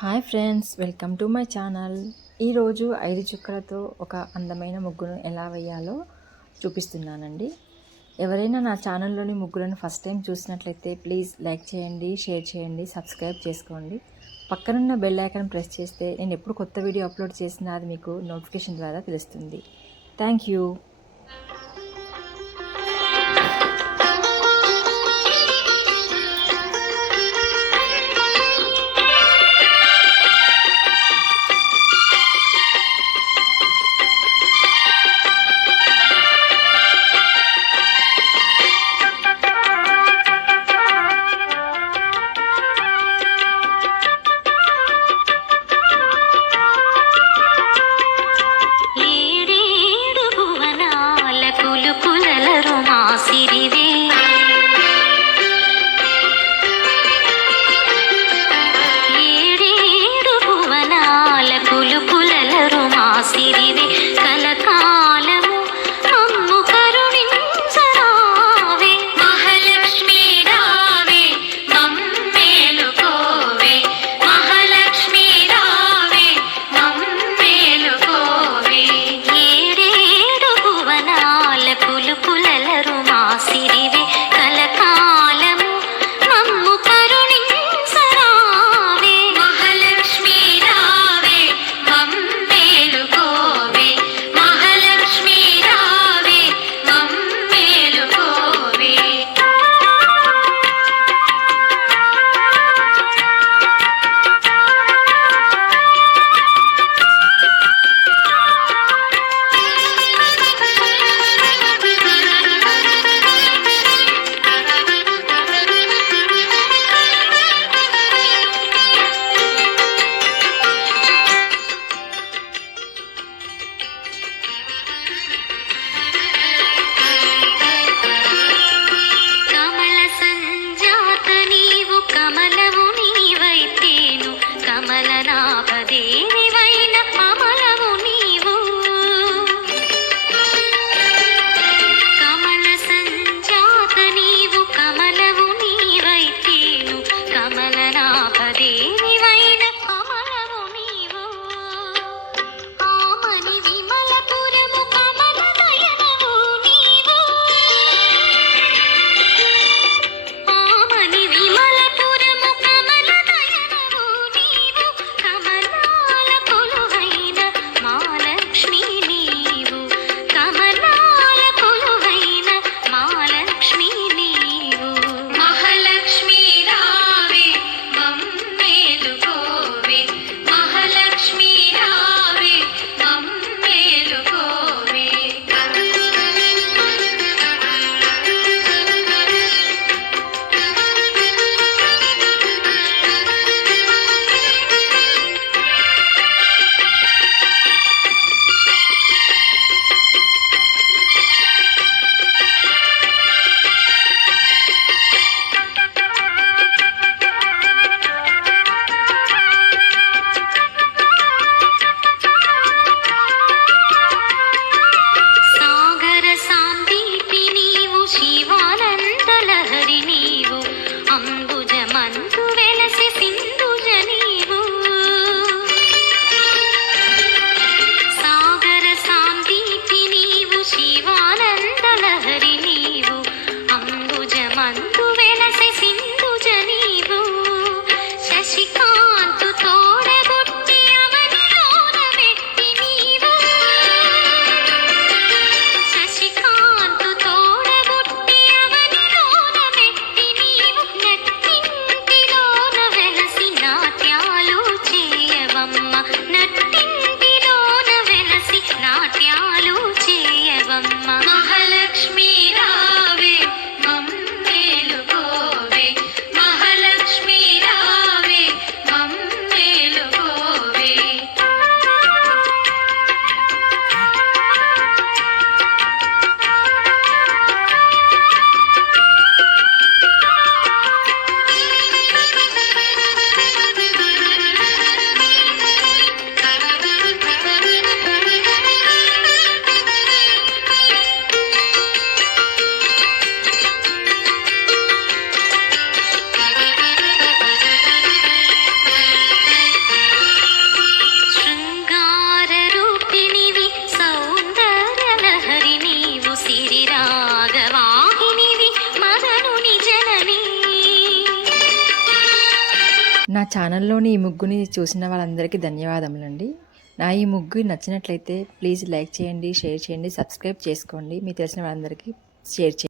Hi friends, welcome to my channel. ఈరోజు 5 చుక్కలతో ఒక అందమైన ముగ్గును ఎలా వేయాలో చూపిస్తున్నానండి. ఎవరైనా నా ఛానల్లోని ముగ్గులను ఫస్ట్ టైం చూసినట్లయితే ప్లీజ్ లైక్ చేయండి, షేర్ చేయండి, సబ్స్క్రైబ్ చేసుకోండి. పక్కనున్న బెల్ ఐకాన్ ప్రెస్ చేస్తే నేను ఎప్పుడు కొత్త వీడియో అప్లోడ్ చేసినా అది మీకు నోటిఫికేషన్ ద్వారా తెలుస్తుంది. Thank you. ఏడేడు భువనాల ఛానల్లోని ఈ ముగ్గుని చూసిన వాళ్ళందరికీ ధన్యవాదములండి. నా ఈ ముగ్గు నచ్చినట్లయితే ప్లీజ్ లైక్ చేయండి, షేర్ చేయండి, సబ్స్క్రైబ్ చేసుకోండి. మీకు తెలిసిన వాళ్ళందరికీ షేర్ చేయండి.